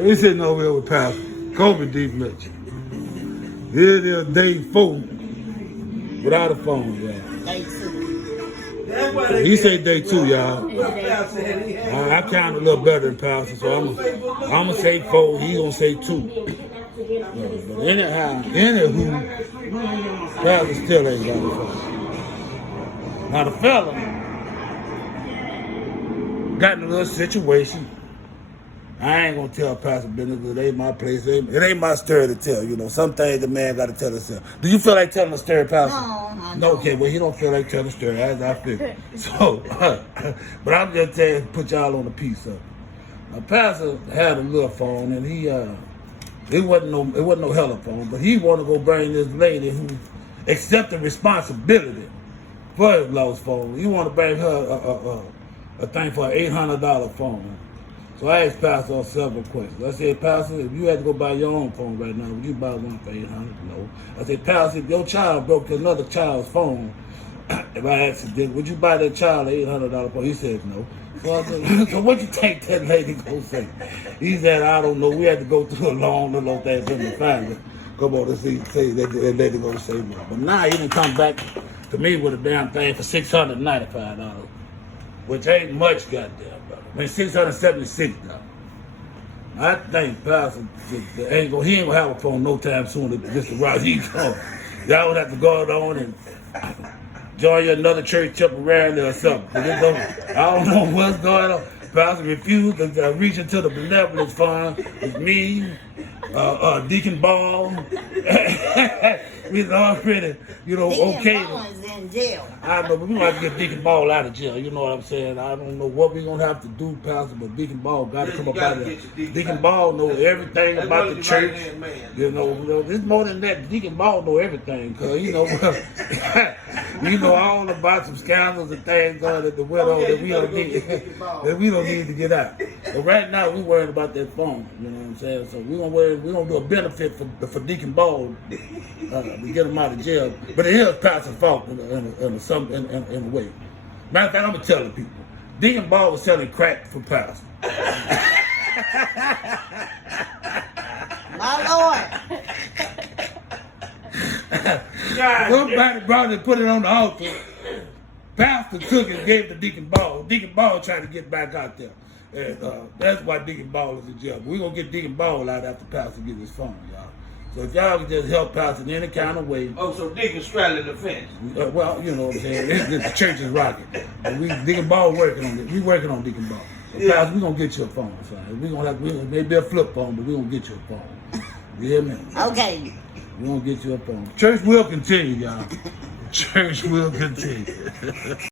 We sitting over here with Pastor Kobe D. Mitchell. This is day 4 without a phone, y'all. Day 2. He say day 2, y'all. I count a little better than Pastor, so I'm gonna say 4. He gonna say 2. But anyhow, anywho, Pastor still ain't got a phone. Now the fella got in a little situation. I ain't gonna tell Pastor business, it ain't my place. It ain't my story to tell, you know. Some things the man gotta tell himself. Do you feel like telling a story, Pastor? No, I No, don't. okay, well, he don't feel like telling a story, as I feel. So, but I'm just saying, put y'all on a piece of it. Now, Pastor had a little phone, and it wasn't no hella phone, but he wanted to go bring this lady who accepted responsibility for his lost phone. He wanted to bring her a thing for an $800 phone. So I asked Pastor several questions. I said, Pastor, if you had to go buy your own phone right now, would you buy one for $800? No. I said, Pastor, if your child broke another child's phone, if I accident, would you buy that child an $800 phone? He said no. So I said, so what you think that lady gonna say? He said, I don't know. We had to go through a long little thing to find it. Come on, let's see, say that lady gonna say no. But now he didn't come back to me with a damn thing for $695, which ain't much, goddamn. I mean, $676. I think Pastor he ain't gonna have a phone no time soon. Just around y'all would have to go on and join you another church temporarily or something. I don't know what's going on. Pastor refused to reach into the benevolence fund with me, Deacon Ball. We already, okay. Deacon Ball is in jail. I know, but we might get Deacon Ball out of jail. You know what I'm saying? I don't know what we're going to have to do, Pastor, but Deacon Ball got to come up out of there. Deacon Ball know everything about the church. You know, it's more than that. Deacon Ball know everything, because, you know all about some scandals and things at the widow that we don't need to get out. But right now, we're worried about that phone. You know what I'm saying? So we're gonna do a benefit for Deacon Ball to get him out of jail. But it is Pastor's fault in a way. Matter of fact, I'm gonna tell the people. Deacon Ball was selling crack for Pastor. My Lord. Somebody brought it and put it on the altar. Pastor took it and gave it to Deacon Ball. Deacon Ball tried to get back out there. And that's why Deacon Ball is in jail. But we're going to get Deacon Ball out after Pastor gets his phone, y'all. So if y'all can just help Pastor in any kind of way. Oh, so Deacon straddling the fence. Well, you know what I'm saying. The church is rocking. But Deacon Ball working on it. We working on Deacon Ball. So Pastor, we're going to get you a phone, son. We're going to have maybe a flip phone, but we're going to get you a phone. You hear me? Okay. We're going to get you a phone. Church will continue, y'all. Church will continue.